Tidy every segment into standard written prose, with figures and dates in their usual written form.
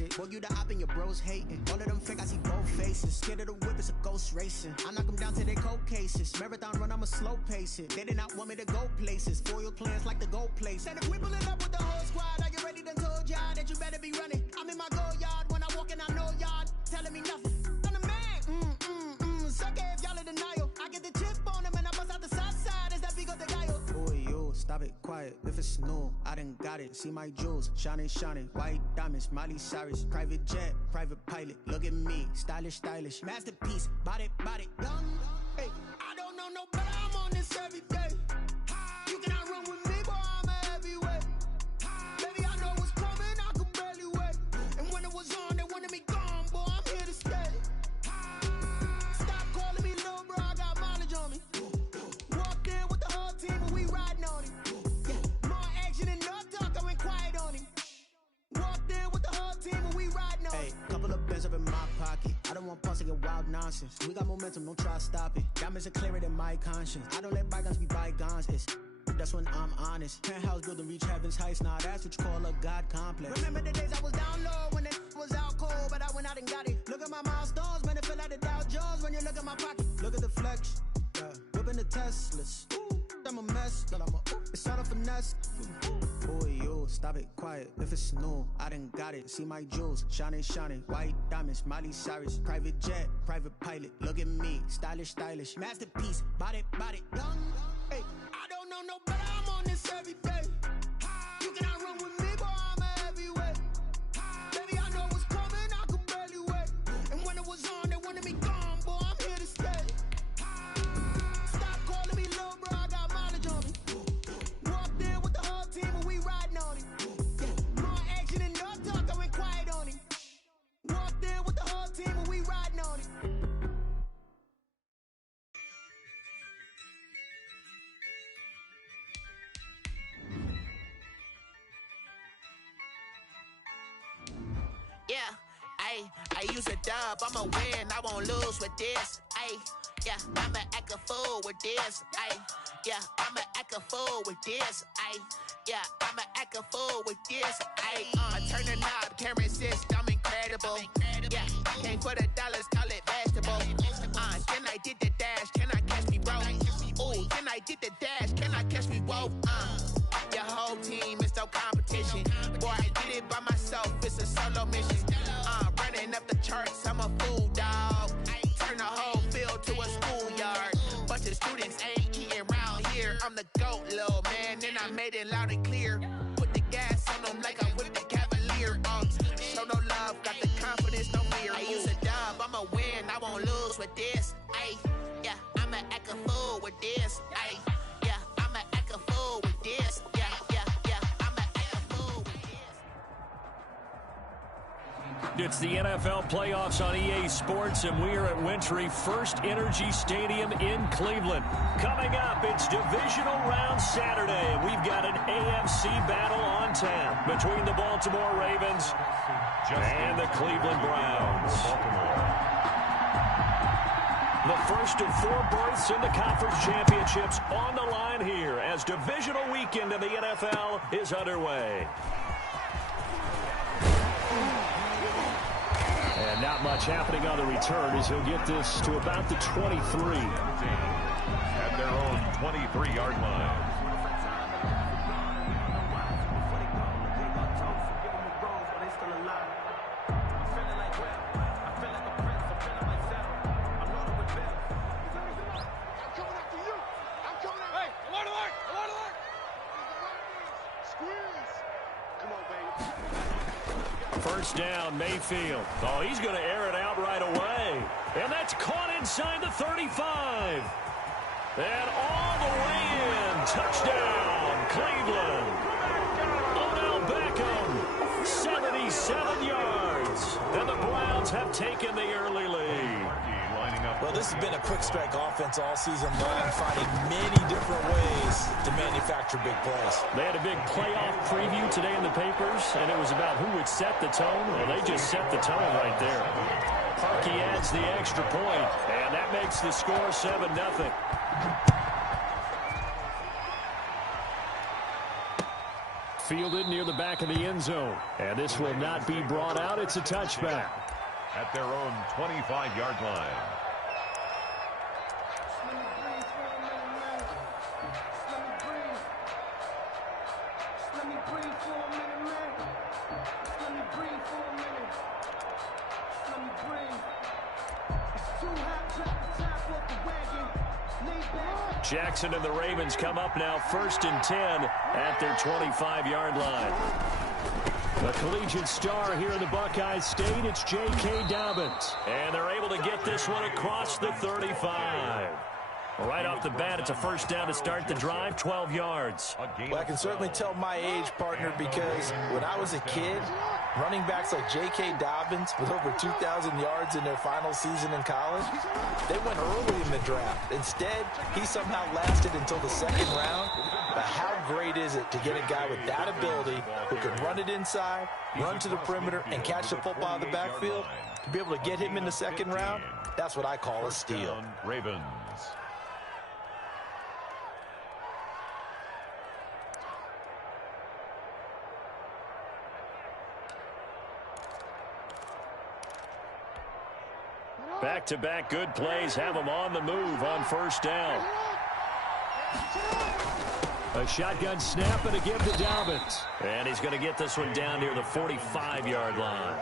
basic. Boy, you the op and your bros hating. All of them fake, I see both faces. Scared of the whip, it's a ghost racing. I knock them down to their cold cases. Marathon run, I'ma slow pace it. They did not want me to go places. Foil plans like the gold place. And if we pulling up with the whole squad, are you ready? Done told y'all that you better be running. I'm in my go yard. When I walk in, I know y'all telling me nothing. I'm the man. Suck it if y'all in denial. I get the chip on them and I bust out the south side. Is that big of the guy? Boy, yo, stop it, quiet. If it's new, I done got it. See my jewels, shining, white diamonds, Miley Cyrus, private jet, private pilot. Look at me, stylish, masterpiece, body, young. Hey, I don't know no better. I'm on this every day. You cannot run with me, boy. I'm a heavyweight. Baby, I know what's coming. I could barely wait. And when it was on, they wanted me gone, boy. I'm here to stay. Stop calling me little bro. I got mileage on me. Walked in with the whole team and we riding on him. Yeah, more action and no talk. I went quiet on him. Walked in with the whole team and we riding on him. Hey, couple of bands up in my pocket. I don't want pulse and wild nonsense. We got momentum, don't try to stop it. Diamonds are clearer than my conscience. I don't let bygones be bygones. That's when I'm honest. Penthouse building reach heaven's heights. Nah, that's what you call a God complex. Remember the days I was down low when it was out cold, but I went out and got it. Look at my milestones, man, it feel like the Dow Jones when you look at my pocket. Look at the flex, yeah. Whipping the Teslas. I'm a mess, but it's all a finesse. Boy, yo, stop it, quiet. If it's new, I done got it. See my jewels, shining, white diamonds, Miley Cyrus, private jet, private pilot. Look at me, stylish, masterpiece, body, young. Hey, I don't know no better. I'm on this every day. You cannot run with me, boy. I'm a heavyweight. Baby, I know what's coming. I could barely wait. And when it was on, they wanted me gone, boy. I'm here to stay. Stop calling me little bro. I got mileage on me. Walked in with the whole team and we riding on him. Yeah, more action and no talk. I went quiet on him. Walked in with the whole team and we riding on him. Yeah, I use a dub, I'ma win, I won't lose with this. Yeah, I'ma act a fool with this. Yeah, I'ma act a fool with this. Yeah, I'ma act a fool with this. I turn the knob, camera assist, I'm incredible. Yeah, came for the dollars, call it vegetable. Then I did the dash, can I catch me, bro? Ooh, then I did the dash, can I catch me, whoa? Your whole team is no competition. Boy, I did it by myself, it's a solo mission. Running up the charts, I'm a fool, dog. Turn the whole field to a schoolyard. Bunch of students ain't eating round here. I'm the GOAT, little man, and I made it loud and clear. Put the gas on them like I whipped the Cavalier. Show no love, got the confidence, no fear. I use a dub, I'ma win, I won't lose with this. Yeah, I'ma act a fool with this. Yeah, I'ma act a fool with this. Yeah, I'ma act a fool with this. It's the NFL playoffs on EA Sports, and we are at Wintry First Energy Stadium in Cleveland. Coming up, it's divisional round Saturday. We've got an AFC battle on tap between the Baltimore Ravens and the Cleveland Browns. The first of 4 berths in the conference championships on the line here as divisional weekend in the NFL is underway. And not much happening on the return as he'll get this to about the 23. At their own 23-yard line. First down, Mayfield. Oh, he's going to air it out right away. And that's caught inside the 35. And all the way in. Touchdown, Cleveland. Odell Beckham, 77 yards. And the Browns have taken the early lead. Well, this has been a quick strike offense all season long, finding many different ways to manufacture big plays. They had a big playoff preview today in the papers, and it was about who would set the tone. Well, they just set the tone right there. Parkey adds the extra point, and that makes the score 7-0. fielded near the back of the end zone. And this will not be brought out. It's a touchback. At their own 25-yard line. Jackson and the Ravens come up now 1st and 10 at their 25-yard line. The collegiate star here in the Buckeye State, it's J.K. Dobbins. And they're able to get this one across the 35. Right off the bat, it's a first down to start the drive, 12 yards. Well, I can certainly tell my age, partner, because when I was a kid, running backs like J.K. Dobbins with over 2,000 yards in their final season in college, they went early in the draft. Instead, he somehow lasted until the second round. But how great is it to get a guy with that ability who can run it inside, run to the perimeter, and catch the football out of the backfield? To be able to get him in the second round, that's what I call a steal. Ravens. Back-to-back good plays have them on the move on first down. A shotgun snap and a give to Dobbins. And he's going to get this one down near the 45-yard line.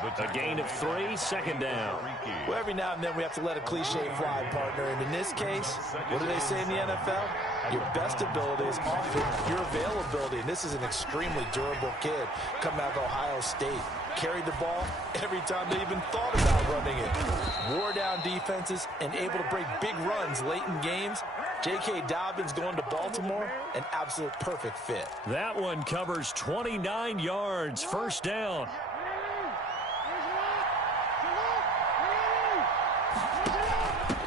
A gain of 3, second down. Well, every now and then we have to let a cliche fly, partner. And in this case, what do they say in the NFL? Your best ability is often your availability. And this is an extremely durable kid coming out of Ohio State. Carried the ball every time they even thought about running it. Wore down defenses and able to break big runs late in games. J.K. Dobbins going to Baltimore, an absolute perfect fit. That one covers 29 yards, first down.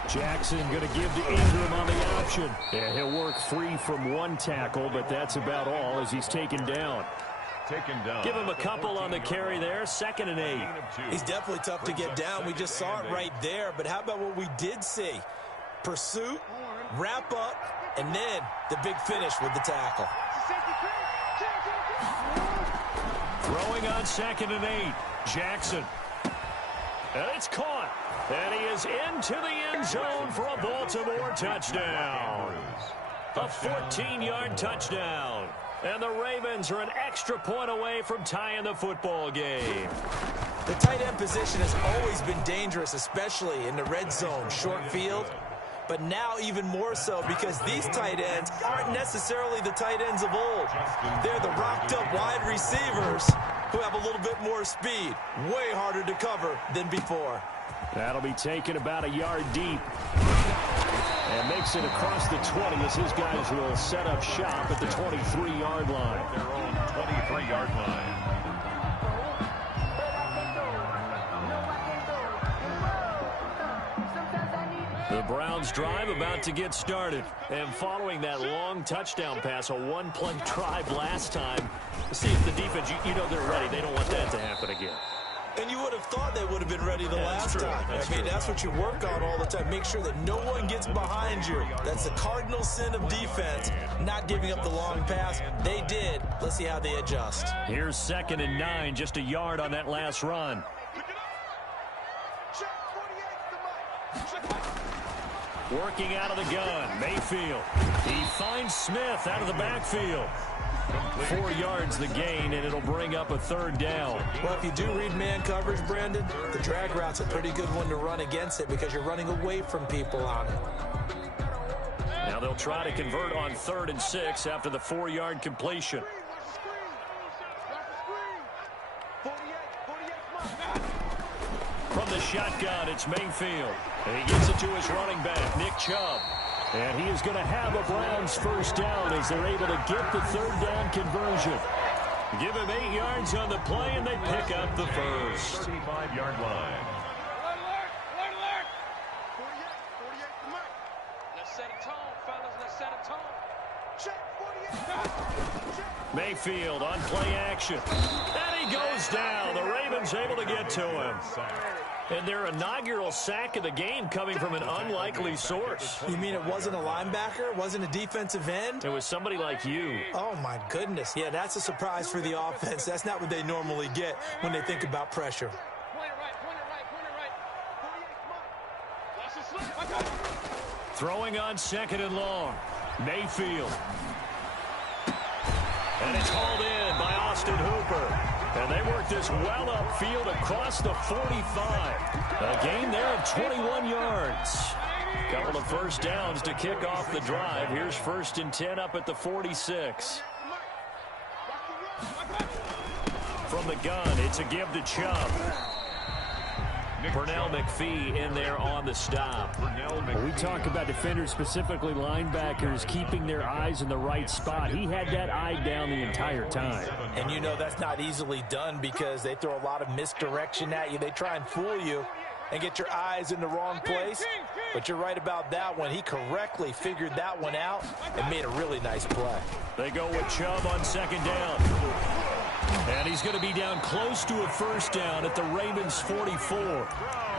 Jackson going to give to Ingram on the option. Yeah, he'll work free from one tackle, but that's about all as he's taken down. Give him a couple on the carry there, 2nd and 8. He's definitely tough to get down. We just saw it right there. But how about what we did see? Pursuit, wrap up, and then the big finish with the tackle. Throwing on 2nd and 8. Jackson. And it's caught. And he is into the end zone for a Baltimore touchdown. A 14-yard touchdown. And the Ravens are an extra point away from tying the football game. The tight end position has always been dangerous, especially in the red zone, short field. But now even more so because these tight ends aren't necessarily the tight ends of old. They're the rocked-up wide receivers who have a little bit more speed. Way harder to cover than before. That'll be taken about a yard deep. And makes it across the 20 as his guys will set up shop at the 23-yard line. Their own 23-yard line. The Browns drive about to get started. And following that long touchdown pass, a one-play drive last time, see if the defense, you know they're ready. They don't want that to happen again. And you would have thought they would have been ready the last time. That's what you work on all the time. Make sure that no one gets behind you. That's the cardinal sin of defense, not giving up the long pass. They did. Let's see how they adjust. Here's 2nd and 9, just a yard on that last run. Working out of the gun, Mayfield. He finds Smith out of the backfield. 4 yards the gain, and it'll bring up a 3rd down. Well, if you do read man coverage, Brandon, the drag route's a pretty good one to run against it because you're running away from people on it. Now they'll try to convert on 3rd and 6 after the 4-yard completion. From the shotgun, it's Mayfield. And he gets it to his running back, Nick Chubb. And he is going to have a Browns first down as they're able to get the 3rd down conversion. Give him 8 yards on the play, and they pick up the first. 35-yard line. Alert, alert. 48 the mark. Let's set a tone, fellas. Let's set a tone. Check 48. Mayfield on play action. And he goes down. The Ravens able to get to him. And their inaugural sack of the game coming from an unlikely source. You mean it wasn't a linebacker? It wasn't a defensive end? It was somebody like you. Oh, my goodness. Yeah, that's a surprise for the offense. That's not what they normally get when they think about pressure. Throwing on 2nd and long. Mayfield. And it's hauled in by Austin Hooper. And they work this well upfield across the 45. A gain there of 21 yards. Couple of first downs to kick off the drive. Here's 1st and 10 up at the 46. From the gun, it's a give to Chubb. Pernell McPhee in there on the stop. When we talk about defenders, specifically linebackers, keeping their eyes in the right spot. He had that eye down the entire time. And you know that's not easily done because they throw a lot of misdirection at you. They try and fool you and get your eyes in the wrong place. But you're right about that one. He correctly figured that one out and made a really nice play. They go with Chubb on 2nd down. And he's going to be down close to a first down at the Ravens 44.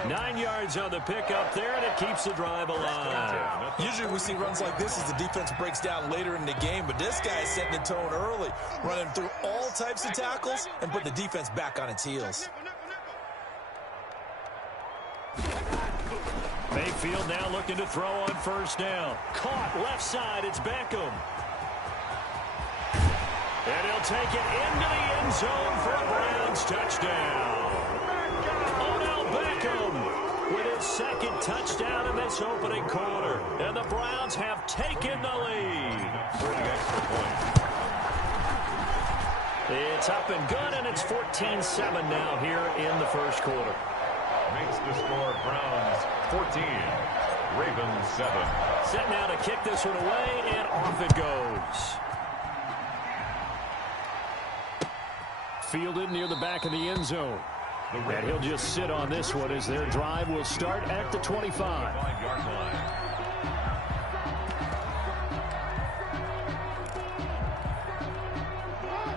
9 yards on the pickup there, and it keeps the drive alive. Usually we see runs like this as the defense breaks down later in the game, but this guy is setting the tone early, running through all types of tackles and put the defense back on its heels. Mayfield now looking to throw on 1st down. Caught left side, it's Beckham. And he'll take it into the end zone for a Browns touchdown. Odell Beckham with his 2nd touchdown in this opening quarter. And the Browns have taken the lead. For the extra point. It's up and good, and it's 14-7 now here in the 1st quarter. Makes the score Browns 14, Ravens 7. Set now to kick this one away, and off it goes. Fielded near the back of the end zone. And he'll just sit on this one as their drive will start at the 25. 5-yard line.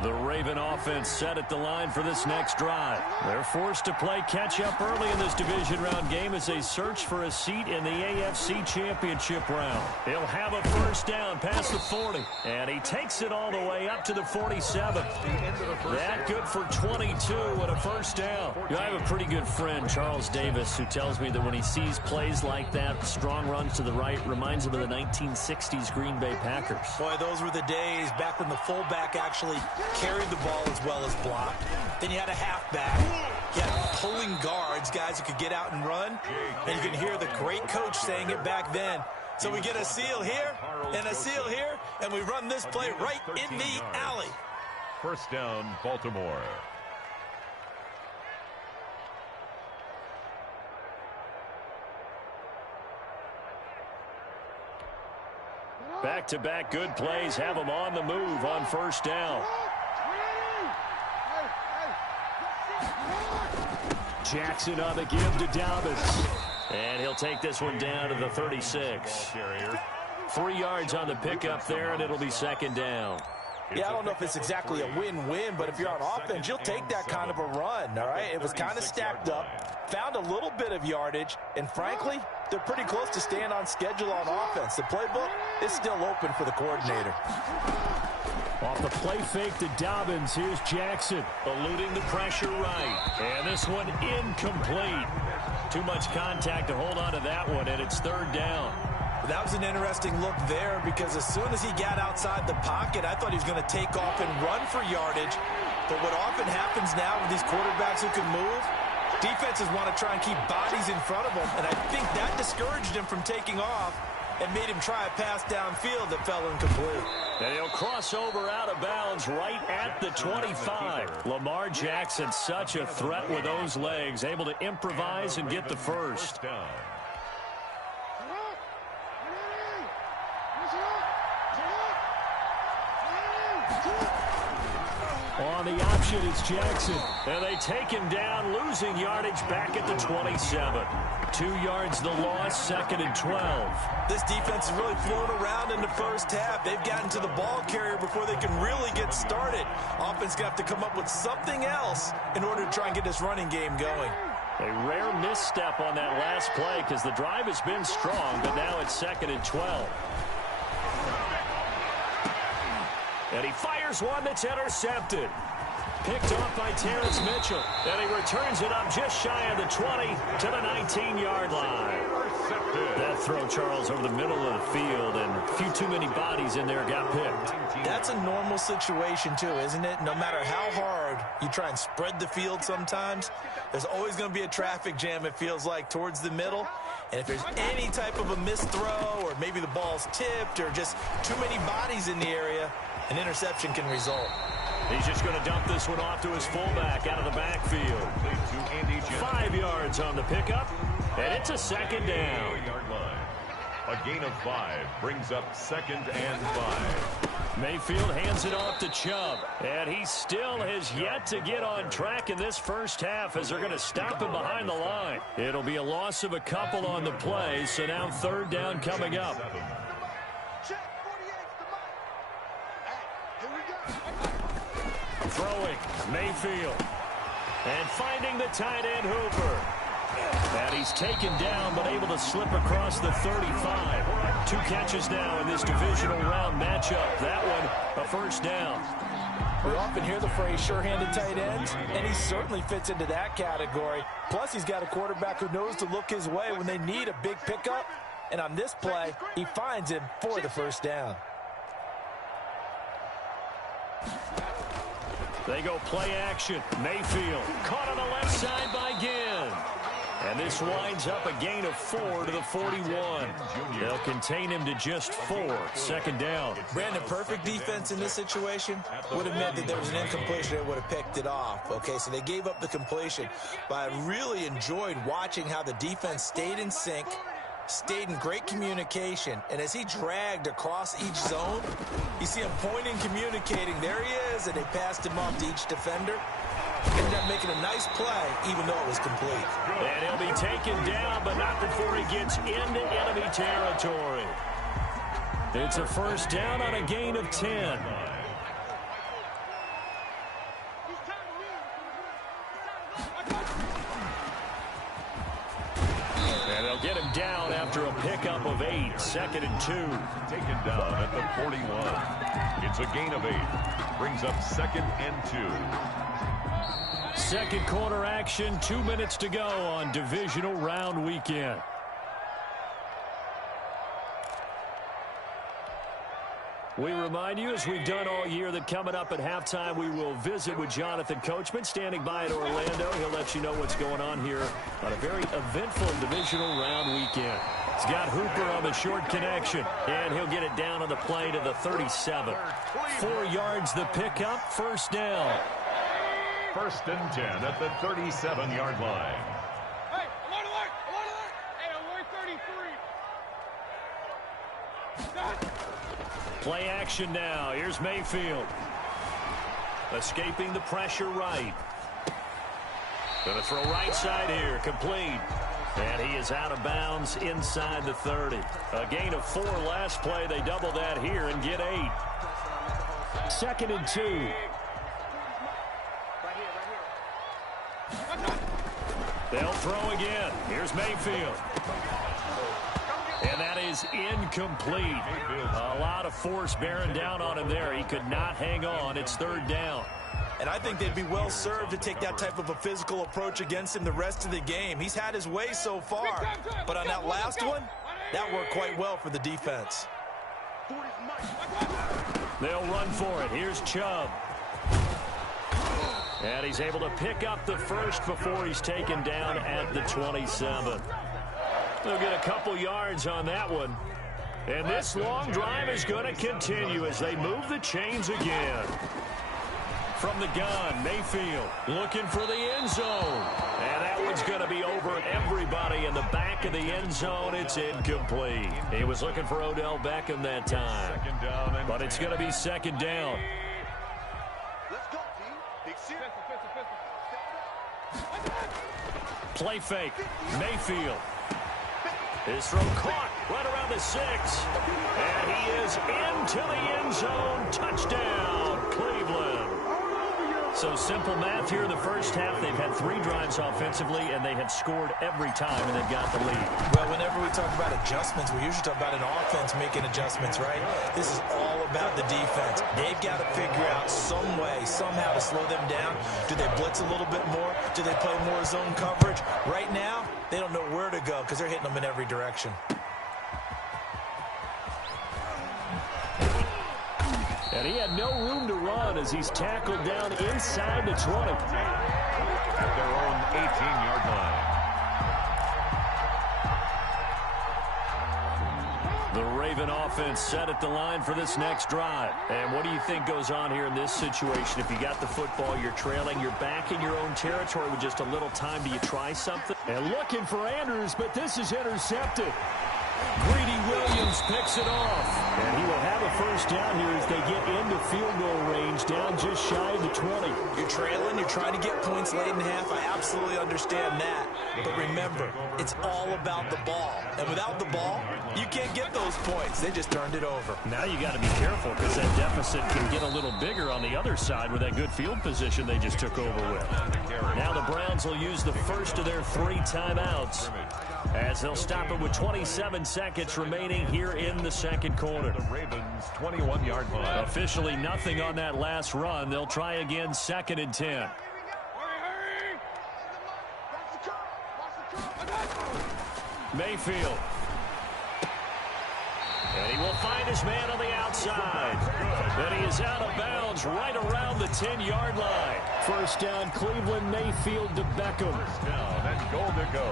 The Raven offense set at the line for this next drive. They're forced to play catch-up early in this division round game as they search for a seat in the AFC Championship round. He'll have a first down past the 40, and he takes it all the way up to the 47. That good for 22 and a first down. I have a pretty good friend, Charles Davis, who tells me that when he sees plays like that, strong runs to the right, reminds him of the 1960s Green Bay Packers. Boy, those were the days back when the fullback actually carried the ball as well as blocked. Then you had a halfback. You had pulling guards, guys who could get out and run. And you can hear the great coach saying it back then. So we get a seal here and a seal here, and we run this play right in the alley. First down, Baltimore. Back-to-back good plays have them on the move on first down. Jackson on the give to Dobbins. And he'll take this one down to the 36. 3 yards on the pickup there, and it'll be 2nd down. Yeah, I don't know if it's exactly a win-win, but if you're on offense, you'll take that kind of a run, all right? It was kind of stacked up, found a little bit of yardage, and frankly, they're pretty close to staying on schedule on offense. The playbook is still open for the coordinator. Off the play fake to Dobbins, here's Jackson, eluding the pressure right. And this one incomplete. Too much contact to hold on to that one, and it's 3rd down. That was an interesting look there because as soon as he got outside the pocket, I thought he was going to take off and run for yardage. But what often happens now with these quarterbacks who can move, defenses want to try and keep bodies in front of them, and I think that discouraged him from taking off and made him try a pass downfield that fell incomplete. And he'll cross over out of bounds right at the 25. Lamar Jackson, such a threat with those legs, able to improvise and get the first. On the option, it's Jackson. And they take him down, losing yardage back at the 27. 2 yards the loss, 2nd and 12. This defense has really flown around in the first half. They've gotten to the ball carrier before they can really get started. Offense got to come up with something else in order to try and get this running game going. A rare misstep on that last play because the drive has been strong, but now it's 2nd and 12. And he fires one that's intercepted. Picked off by Terrence Mitchell. And he returns it up just shy of the 20 to the 19-yard line. That throw, Charles, over the middle of the field, and a few too many bodies in there got picked. That's a normal situation, too, isn't it? No matter how hard you try and spread the field sometimes, there's always going to be a traffic jam, it feels like, towards the middle. And if there's any type of a missed throw, or maybe the ball's tipped, or just too many bodies in the area, an interception can result. He's just going to dump this one off to his fullback out of the backfield. 5 yards on the pickup, and it's a 2nd down. A gain of 5 brings up 2nd and 5. Mayfield hands it off to Chubb, and he still has yet to get on track in this first half as they're going to stop him behind the line. It'll be a loss of a couple on the play, so now 3rd down coming up. Throwing, Mayfield. And finding the tight end, Hooper. And he's taken down, but able to slip across the 35. 2 catches now in this divisional round matchup. That one, a 1st down. We often hear the phrase sure-handed tight ends, and he certainly fits into that category. Plus, he's got a quarterback who knows to look his way when they need a big pickup. And on this play, he finds him for the 1st down. They go play action. Mayfield caught on the left side by Ginn. And this winds up a gain of 4 to the 41. They'll contain him to just 4. 2nd down. Brandon, perfect defense in this situation would have meant that there was an incompletion. They would have picked it off. Okay, so they gave up the completion. But I really enjoyed watching how the defense stayed in sync, stayed in great communication, and as he dragged across each zone, you see him pointing, communicating. There he is, and they passed him off to each defender. Ended up making a nice play, even though it was complete. And he'll be taken down, but not before he gets into enemy territory. It's a 1st down on a gain of 10. And they'll get him down after a pickup of 8. 2nd and 2. Taken down at the 41. It's a gain of 8. Brings up 2nd and 2. 2nd quarter action, 2 minutes to go on divisional round weekend. We remind you, as we've done all year, that coming up at halftime, we will visit with Jonathan Coachman, standing by at Orlando. He'll let you know what's going on here on a very eventful divisional round weekend. He's got Hooper on the short connection, and he'll get it down on the play to the 37. 4 yards the pickup, 1st down. 1st and 10 at the 37-yard line. Hey, alert, alert, alert, alert. Hey, alert 33. Play action now. Here's Mayfield. Escaping the pressure right. Going to throw right side here. Complete. And he is out of bounds inside the 30. A gain of 4 last play. They double that here and get 8. 2nd and 2. They'll throw again. Here's Mayfield. And that is incomplete. A lot of force bearing down on him there. He could not hang on. It's 3rd down. And I think they'd be well served to take that type of a physical approach against him the rest of the game. He's had his way so far. But on that last one, that worked quite well for the defense. They'll run for it. Here's Chubb. And he's able to pick up the 1st before he's taken down at the 27. They'll get a couple yards on that one. And this long drive is going to continue as they move the chains again. From the gun, Mayfield looking for the end zone. And that one's going to be over everybody in the back of the end zone. It's incomplete. He was looking for Odell Beckham that time. But it's going to be 2nd down. Play fake. Mayfield. His throw caught right around the 6. And he is into the end zone. Touchdown, Cleveland. So simple math here in the first half. They've had 3 drives offensively, and they have scored every time, and they've got the lead. Well, whenever we talk about adjustments, we usually talk about an offense making adjustments, right? This is all about the defense. They've got to figure out some way, somehow to slow them down. Do they blitz a little bit more? Do they play more zone coverage? Right now, they don't know where to go because they're hitting them in every direction. And he had no room to run as he's tackled down inside the 20. At their own 18-yard line. The Raven offense set at the line for this next drive. And what do you think goes on here in this situation? If you got the football, you're trailing, you're back in your own territory with just a little time. Do you try something? And looking for Andrews, but this is intercepted. Greedy Williams picks it off. And he will have a first down here as they get into field goal range, down just shy of the 20. You're trailing, you're trying to get points late in half. I absolutely understand that. But remember, it's all about the ball. And without the ball, you can't get those points. They just turned it over. Now you got to be careful because that deficit can get a little bigger on the other side with that good field position they just took over with. Now the Browns will use the first of their 3 timeouts as they'll stop it with 27 seconds remaining here in the second quarter. The Ravens' 21-yard line. Officially nothing on that last run. They'll try again, 2nd and 10. Mayfield. And he will find his man on the outside. But he is out of bounds right around the 10-yard line. First down, Cleveland. Mayfield to Beckham. First down and goal to go.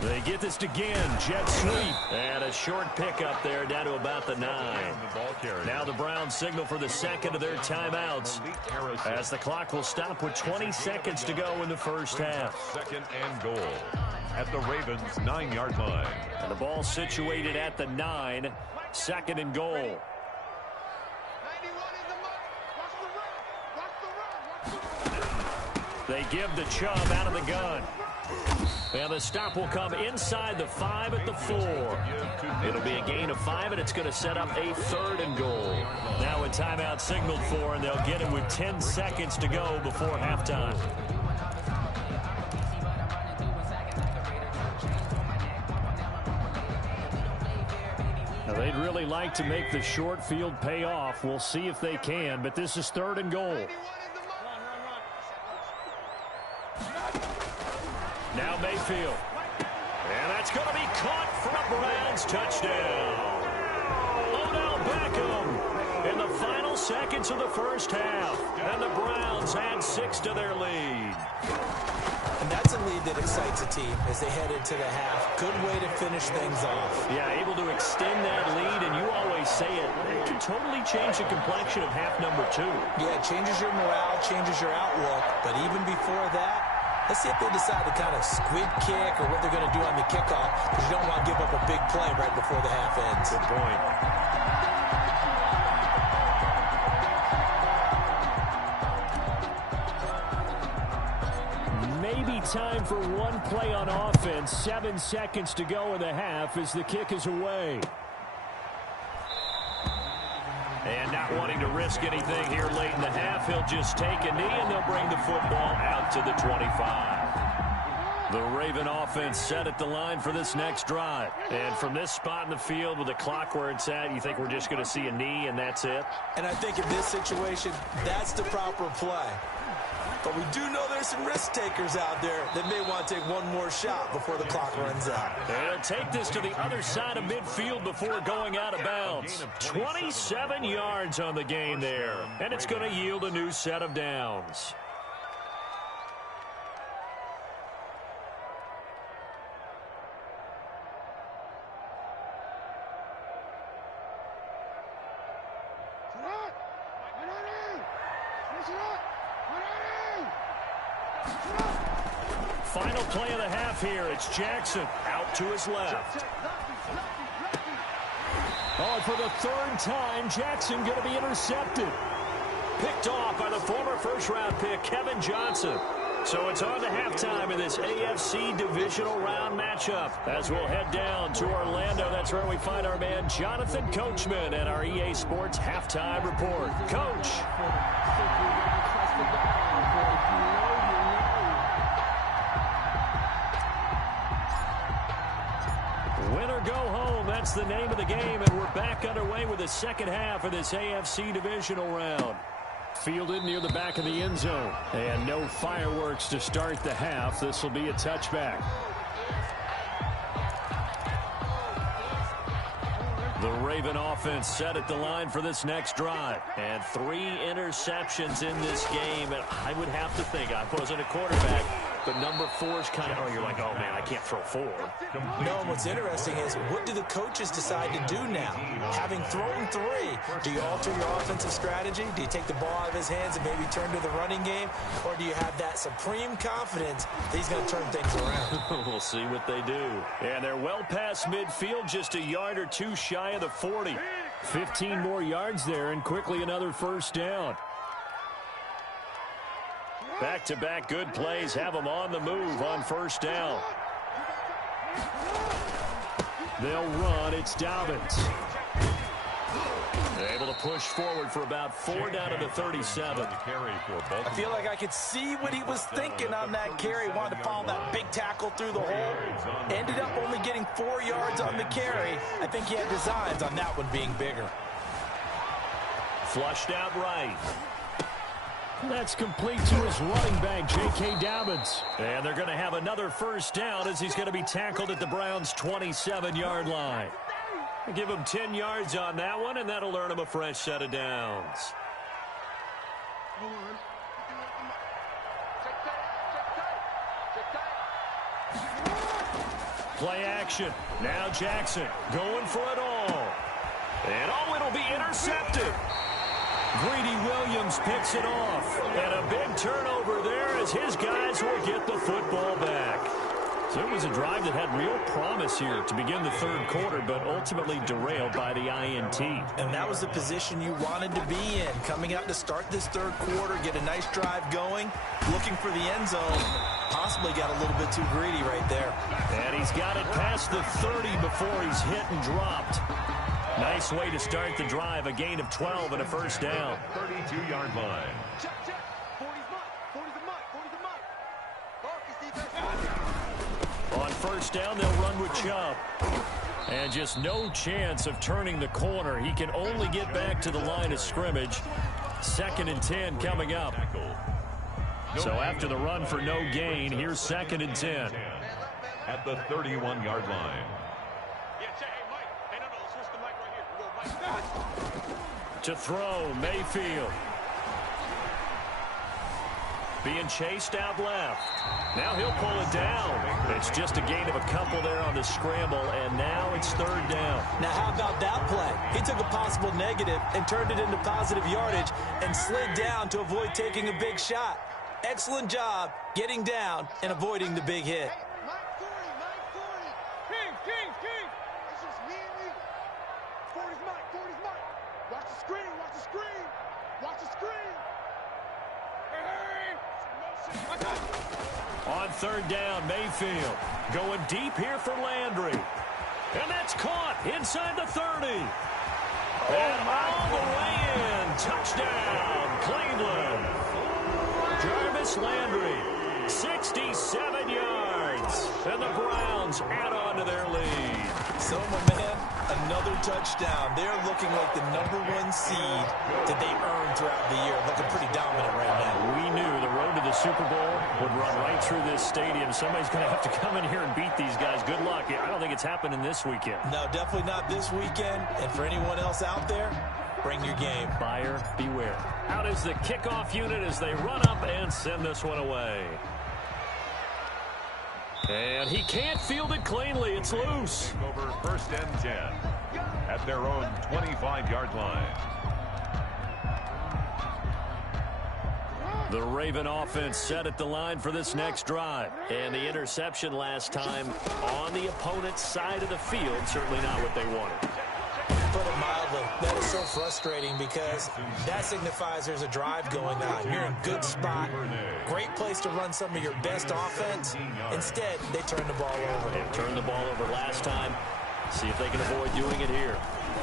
They get this again. Jet sweep. And a short pickup there down to about the 9. Now the Browns signal for the second of their timeouts as the clock will stop with 20 seconds to go in the first half. 2nd and goal at the Ravens' 9-yard line. And the ball situated at the 9. 2nd and goal. They give the Chubb out of the gun. And the stop will come inside the 5 at the 4. It'll be a gain of 5, and it's going to set up a 3rd and goal. Now a timeout signaled for, and they'll get it with 10 seconds to go before halftime. Now they'd really like to make the short field pay off. We'll see if they can, but this is 3rd and goal. Now Mayfield. And that's going to be caught for a Browns touchdown. Odell Beckham in the final seconds of the first half. And the Browns add 6 to their lead. And that's a lead that excites a team as they head into the half. Good way to finish things off. Yeah, able to extend that lead, and you always say it can totally change the complexion of half number 2. Yeah, it changes your morale, changes your outlook. But even before that, let's see if they decide to kind of squib kick or what they're going to do on the kickoff, because you don't want to give up a big play right before the half ends. Good point. Maybe time for one play on offense. 7 seconds to go in the half as the kick is away. And not wanting to risk anything here late in the half, he'll just take a knee, and they'll bring the football out to the 25. The Raven offense set at the line for this next drive. And from this spot in the field with the clock where it's at, you think we're just going to see a knee and that's it? And I think in this situation, that's the proper play. But we do know there's some risk takers out there that may want to take one more shot before the clock runs out. They'll take this to the other side of midfield before going out of bounds. 27 yards on the gain there. And it's going to yield a new set of downs. Final play of the half here. It's Jackson out to his left. Oh, for the 3rd time, Jackson going to be intercepted. Picked off by the former first-round pick, Kevin Johnson. So it's on to halftime in this AFC divisional round matchup. As we'll head down to Orlando, that's where we find our man Jonathan Coachman at our EA Sports halftime report. Coach. Win or go home, that's the name of the game, and we're back underway with the second half of this AFC divisional round. Fielded near the back of the end zone. And no fireworks to start the half. This will be a touchback. The Raven offense set at the line for this next drive. And 3 interceptions in this game. And I would have to think, I wasn't a quarterback, but number 4 is kind of, oh, you're like, oh, man, I can't throw 4. No, and what's interesting is, what do the coaches decide to do now? Having thrown 3, do you alter your offensive strategy? Do you take the ball out of his hands and maybe turn to the running game? Or do you have that supreme confidence that he's going to turn things around? We'll see what they do. And they're well past midfield, just a yard or 2 shy of the 40. 15 more yards there, and quickly another first down. Back-to-back good plays have them on the move on first down. They'll run. It's Dobbins. Able to push forward for about 4 down to the 37. I feel like I could see what he was thinking on that carry. Wanted to follow that big tackle through the hole. Ended up only getting 4 yards on the carry. I think he had designs on that one being bigger. Flushed out right. That's complete to his running back, J.K. Dobbins. And they're going to have another first down as he's going to be tackled at the Browns' 27-yard line. Give him 10 yards on that one, and that'll earn him a fresh set of downs. Play action. Now Jackson going for it all. And it'll be intercepted. Greedy Williams picks it off. And a big turnover there as his guys will get the football back. So it was a drive that had real promise here to begin the third quarter, but ultimately derailed by the INT. And that was the position you wanted to be in. Coming out to start this third quarter, get a nice drive going, looking for the end zone. Possibly got a little bit too greedy right there. And he's got it past the 30 before he's hit and dropped. Nice way to start the drive, a gain of 12 and a first down. 32-yard line. On first down, they'll run with Chubb. And just no chance of turning the corner. He can only get back to the line of scrimmage. 2nd and 10 coming up. So after the run for no gain, here's 2nd and 10. At the 31-yard line. To throw, Mayfield. Being chased out left. Now he'll pull it down. It's just a gain of a couple there on the scramble, and now it's 3rd down. Now how about that play? He took a possible negative and turned it into positive yardage and slid down to avoid taking a big shot. Excellent job getting down and avoiding the big hit. On 3rd down, Mayfield going deep here for Landry. And that's caught inside the 30. And all the way in. Touchdown, Cleveland. Jarvis Landry, 67 yards. And the Browns add on to their lead. So, my man, another touchdown. They're looking like the #1 seed that they earned throughout the year. Looking pretty dominant right now. We knew the road to the Super Bowl would run right through this stadium. Somebody's going to have to come in here and beat these guys. Good luck. I don't think it's happening this weekend. No, definitely not this weekend. And for anyone else out there, bring your game. Buyer beware. Out is the kickoff unit as they run up and send this one away. And he can't field it cleanly. It's loose. Over 1st and 10 at their own 25-yard line. The Raven offense set at the line for this next drive. And the interception last time on the opponent's side of the field. Certainly not what they wanted. Put it mildly, that is so frustrating because that signifies there's a drive going on. You're in good spot, great place to run some of your best offense. Instead, they turn the ball over. They turned the ball over last time. See if they can avoid doing it here.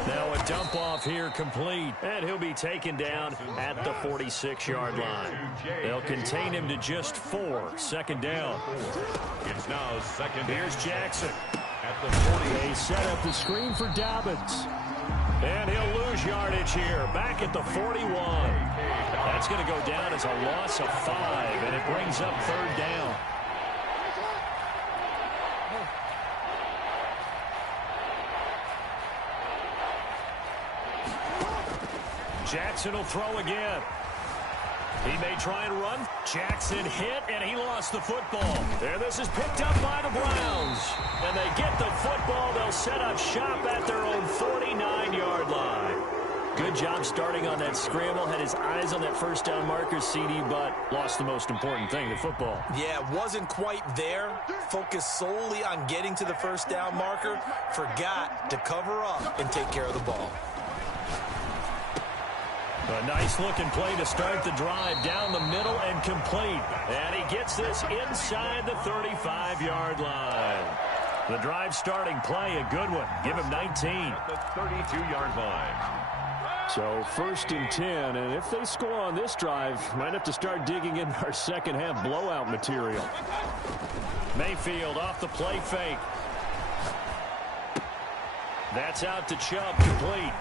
Now a dump off here complete, and he'll be taken down at the 46-yard line. They'll contain him to just 4. Second down. It's now second. Here's Jackson. At the 40. They set up the screen for Dobbins. And he'll lose yardage here, back at the 41. That's going to go down as a loss of 5, and it brings up third down. Jackson will throw again. He may try and run. Jackson hit, and he lost the football. And this is picked up by the Browns. And they get the football. They'll set up shop at their own 49-yard line. Good job starting on that scramble. Had his eyes on that first down marker, CD, but lost the most important thing, the football. Yeah, wasn't quite there. Focused solely on getting to the first down marker. Forgot to cover up and take care of the ball. A nice-looking play to start the drive down the middle and complete. And he gets this inside the 35-yard line. The drive starting play, a good one. Give him 19. At the 32-yard line. So 1st and 10, and if they score on this drive, might have to start digging in our second-half blowout material. Mayfield off the play fake. That's out to Chubb, complete.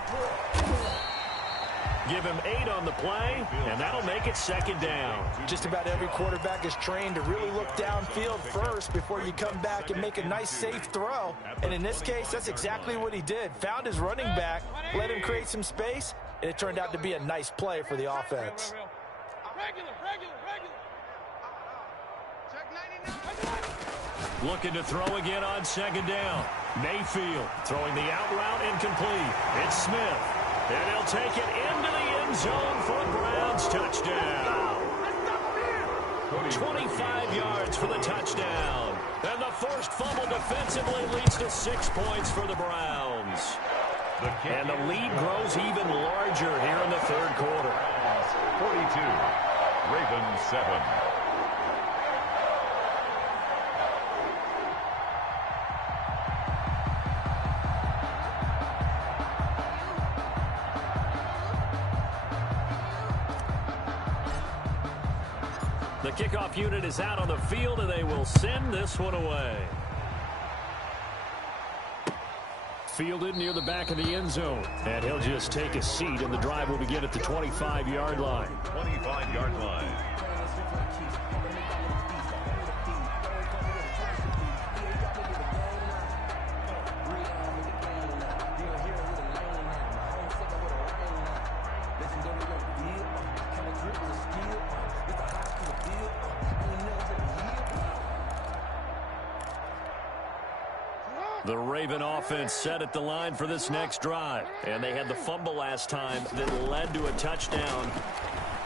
Give him 8 on the play, and that'll make it second down. Just about every quarterback is trained to really look downfield first before you come back and make a nice, safe throw. And in this case, that's exactly what he did. Found his running back, let him create some space, and it turned out to be a nice play for the offense. Looking to throw again on second down. Mayfield throwing the out route incomplete. It's Smith. And he'll take it into the end zone for a Browns touchdown. 25 yards for the touchdown. And the forced fumble defensively leads to 6 points for the Browns. And the lead grows even larger here in the third quarter. 42, Ravens 7. The kickoff unit is out on the field, and they will send this one away. Fielded near the back of the end zone. And he'll just take a seat, and the drive will begin at the 25-yard line. 25-yard line. The Raven offense set at the line for this next drive. And they had the fumble last time that led to a touchdown.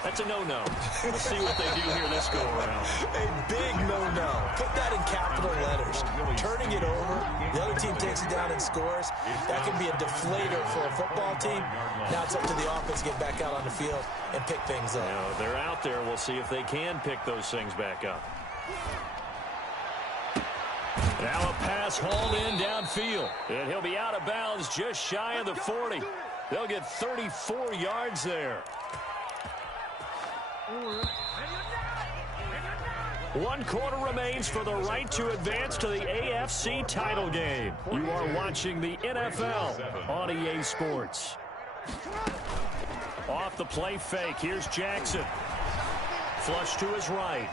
That's a no-no. We'll see what they do here this go-around. A big no-no. Put that in capital letters. Turning it over, the other team takes it down and scores. That can be a deflator for a football team. Now it's up to the offense to get back out on the field and pick things up. Now, they're out there. We'll see if they can pick those things back up. Now a pass hauled in downfield. And he'll be out of bounds just shy of the 40. They'll get 34 yards there. 1 quarter remains for the right to advance to the AFC title game. You are watching the NFL on EA Sports. Off the play fake, here's Jackson. Flush to his right.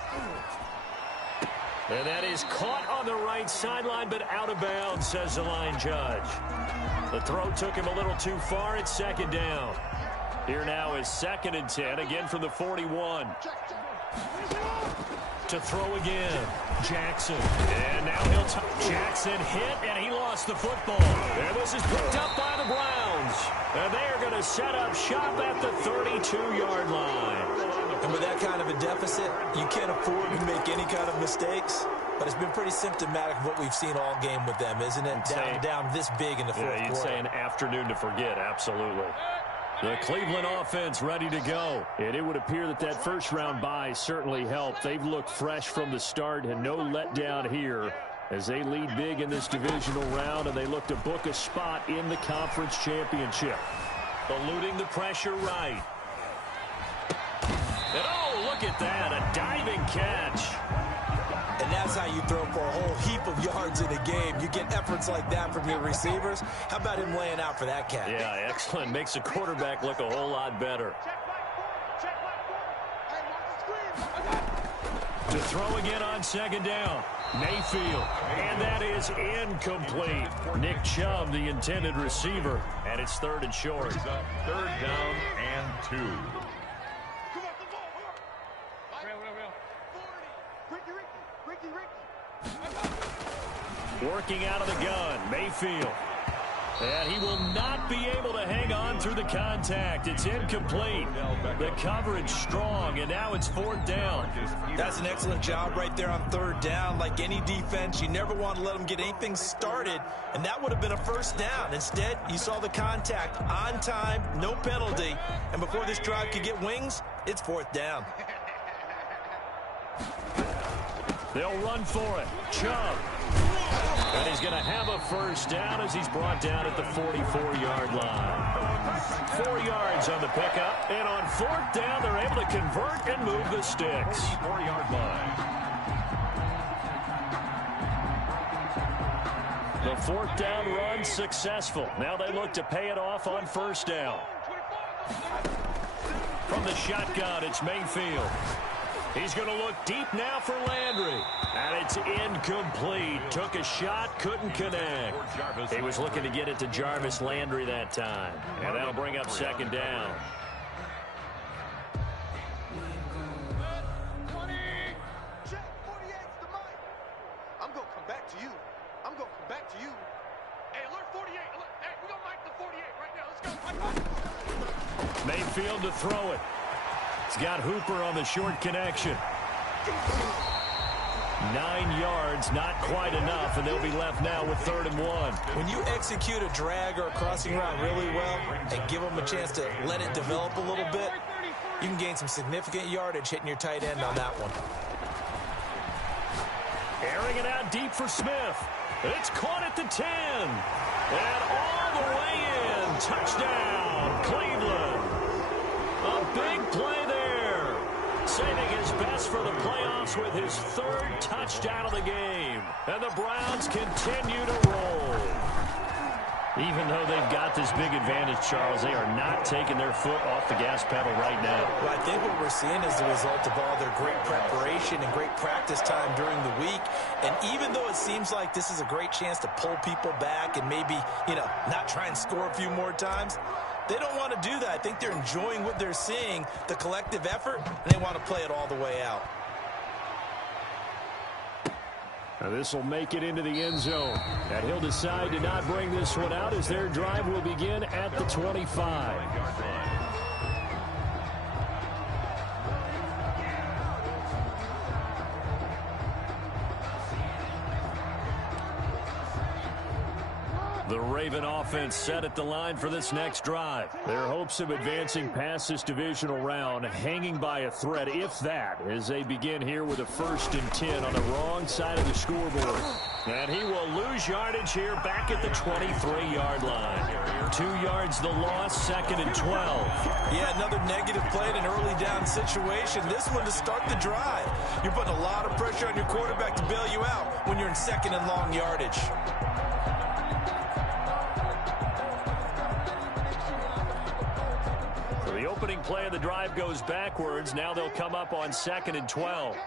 And that is caught on the right sideline, but out of bounds, says the line judge. The throw took him a little too far. It's second down. Here now is 2nd and 10, again from the 41. To throw again, Jackson. And now Jackson hit, and he lost the football. And this is picked up by the Browns. And they are going to set up shop at the 32-yard line. And with that kind of a deficit, you can't afford to make any kind of mistakes. But it's been pretty symptomatic of what we've seen all game with them, isn't it? Down this big in the fourth quarter. You'd say an afternoon to forget, absolutely. The Cleveland offense ready to go. And it would appear that that first-round bye certainly helped. They've looked fresh from the start and no letdown here as they lead big in this divisional round, and they look to book a spot in the conference championship. Eluding the pressure right. And oh, look at that, a diving catch. And that's how you throw for a whole heap of yards in a game. You get efforts like that from your receivers. How about him laying out for that catch? Yeah, excellent. Makes the quarterback look a whole lot better. To throw again on second down. Mayfield. And that is incomplete. Nick Chubb, the intended receiver. And it's 3rd and short. Third down and 2. Working out of the gun. Mayfield. And he will not be able to hang on through the contact. It's incomplete. The coverage strong, and now it's 4th down. That's an excellent job right there on 3rd down. Like any defense, you never want to let them get anything started, and that would have been a 1st down. Instead, you saw the contact on time, no penalty, and before this drive could get wings, it's 4th down. They'll run for it. Chubb. And he's going to have a 1st down as he's brought down at the 44-yard line. 4 yards on the pickup. And on 4th down, they're able to convert and move the sticks. 44-yard line. The 4th down run successful. Now they look to pay it off on 1st down. From the shotgun, it's Mayfield. He's going to look deep now for Landry. And it's incomplete. Took a shot, couldn't connect. He was looking to get it to Jarvis Landry that time. And that'll bring up 2nd down. I'm going to come back to you. I'm going to come back to you. Hey, alert 48. Alert. Hey, we're going to mic the 48 right now. Let's go. Mayfield to throw it. He's got Hooper on the short connection. 9 yards, not quite enough, and they'll be left now with 3rd and 1. When you execute a drag or a crossing route really well and give them a chance to let it develop a little bit, you can gain some significant yardage hitting your tight end on that one. Airing it out deep for Smith. It's caught at the 10. And all the way in. Touchdown, Cleveland. A big play there. Saving his best for the playoffs with his 3rd touchdown of the game. And the Browns continue to roll. Even though they've got this big advantage, Charles, they are not taking their foot off the gas pedal right now. Well, I think what we're seeing is the result of all their great preparation and great practice time during the week. And even though it seems like this is a great chance to pull people back and maybe, not try and score a few more times, they don't want to do that. I think they're enjoying what they're seeing, the collective effort, and they want to play it all the way out. Now this will make it into the end zone. And he'll decide to not bring this one out as their drive will begin at the 25. The Raven offense set at the line for this next drive. Their hopes of advancing past this divisional round hanging by a thread, if that, as they begin here with a 1st and 10 on the wrong side of the scoreboard. And he will lose yardage here back at the 23-yard line. 2 yards the loss, 2nd and 12. Yeah, another negative play in an early down situation. This one to start the drive. You're putting a lot of pressure on your quarterback to bail you out when you're in 2nd and long yardage. The opening play of the drive goes backwards. Now they'll come up on 2nd and 12.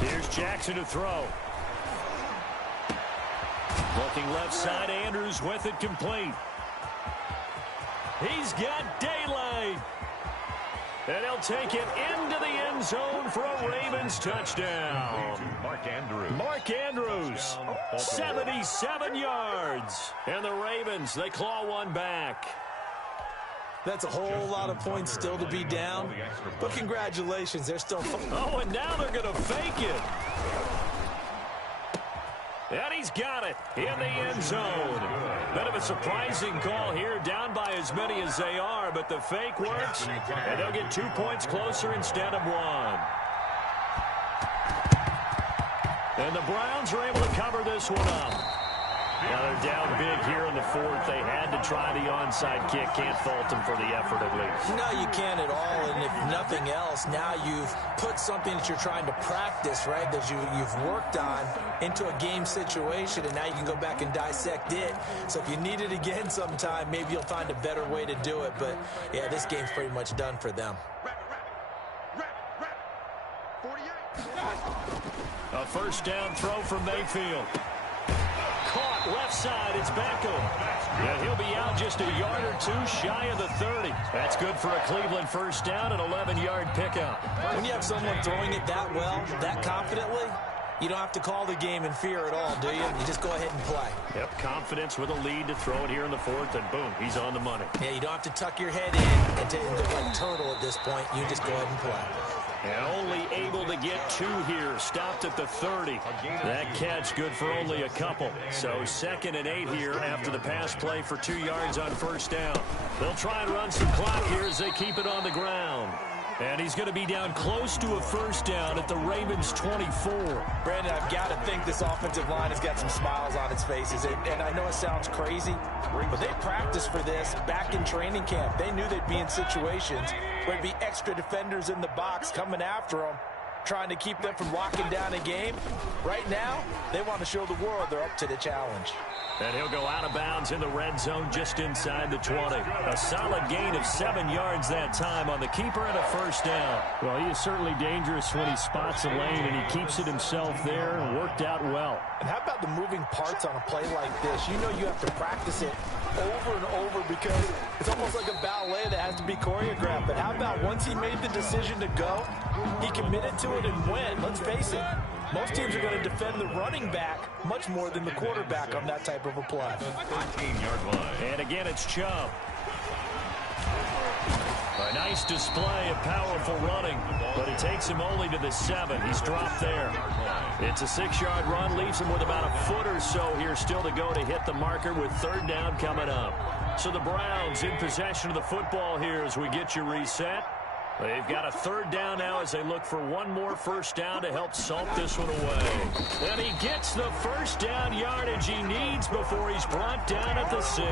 Here's Jackson to throw. Looking left side, Andrews with it complete. He's got daylight. And he'll take it into the end zone for a Ravens touchdown. Mark Andrews, 77 yards. And the Ravens, they claw one back. That's a whole lot of points still to be down. But congratulations, they're still... Oh, and now they're going to fake it. And he's got it in the end zone. Bit of a surprising call here, down by as many as they are, but the fake works, and they'll get 2 points closer instead of 1. And the Browns are able to cover this one up. Now they're down big here in the fourth. They had to try the onside kick. Can't fault them for the effort at least. No, you can't at all. And if nothing else, now you've put something that you're trying to practice, right, that you've worked on into a game situation, and now you can go back and dissect it. So if you need it again sometime, maybe you'll find a better way to do it. But, yeah, this game's pretty much done for them. 48. A first down throw from Mayfield. Caught left side. It's Beckham. Yeah, he'll be out just a yard or two shy of the 30. That's good for a Cleveland first down, an 11-yard pickup. When you have someone throwing it that well, that confidently, you don't have to call the game in fear at all, do you? You just go ahead and play. Yep, confidence with a lead to throw it here in the fourth, and boom, he's on the money. Yeah, you don't have to tuck your head in and look like turtle at this point. You just go ahead and play. And only able to get 2 here. Stopped at the 30. That catch good for only a couple. So 2nd and 8 here after the pass play for 2 yards on first down. They'll try and run some clock here as they keep it on the ground. And he's going to be down close to a first down at the Ravens' 24. Brandon, I've got to think this offensive line has got some smiles on its faces. And I know it sounds crazy, but they practiced for this back in training camp. They knew they'd be in situations where there'd be extra defenders in the box coming after them, trying to keep them from locking down a game. Right now, they want to show the world they're up to the challenge. And he'll go out of bounds in the red zone just inside the 20. A solid gain of 7 yards that time on the keeper and a first down. Well, he is certainly dangerous when he spots a lane, and he keeps it himself there and worked out well. And how about the moving parts on a play like this? You know you have to practice it over and over because it's almost like a ballet that has to be choreographed. But how about once he made the decision to go, he committed to it and went. Let's face it. Most teams are going to defend the running back much more than the quarterback on that type of a play. 13-yard line. And again, it's Chubb. A nice display of powerful running, but it takes him only to the 7. He's dropped there. It's a 6-yard run, leaves him with about a foot or so here still to go to hit the marker with 3rd down coming up. So the Browns in possession of the football here as we get you reset. They've got a 3rd down now as they look for one more first down to help salt this one away. And he gets the first down yardage he needs before he's brought down at the 6.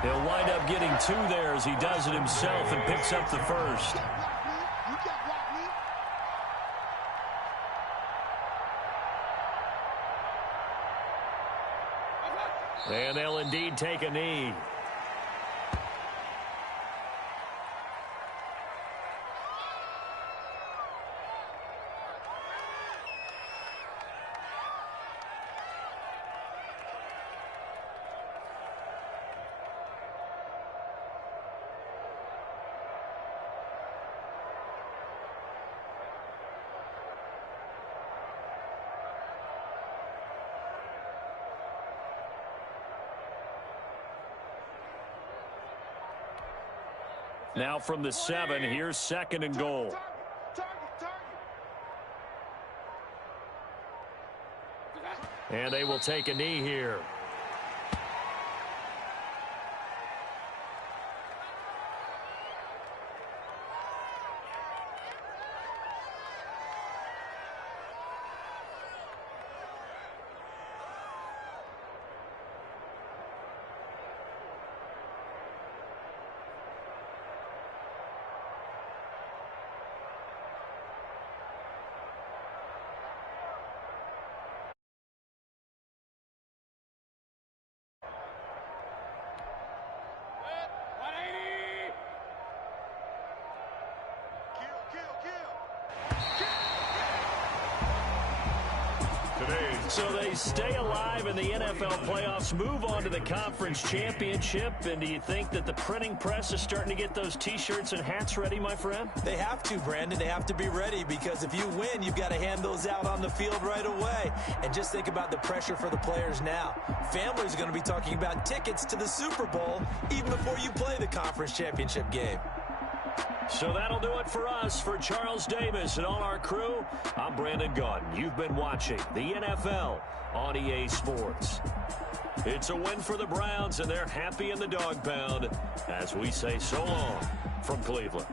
He'll wind up getting 2 there as he does it himself and picks up the first. And they'll indeed take a knee. Now from the 7, here's 2nd and goal. And they will take a knee here. So they stay alive in the NFL playoffs, move on to the conference championship. And do you think that the printing press is starting to get those T-shirts and hats ready, my friend? They have to, Brandon. They have to be ready because if you win, you've got to hand those out on the field right away. And just think about the pressure for the players now. Families are going to be talking about tickets to the Super Bowl even before you play the conference championship game. So that'll do it for us. For Charles Davis and all our crew, I'm Brandon Gaudin. You've been watching the NFL on EA Sports. It's a win for the Browns, and they're happy in the dog pound as we say so long from Cleveland.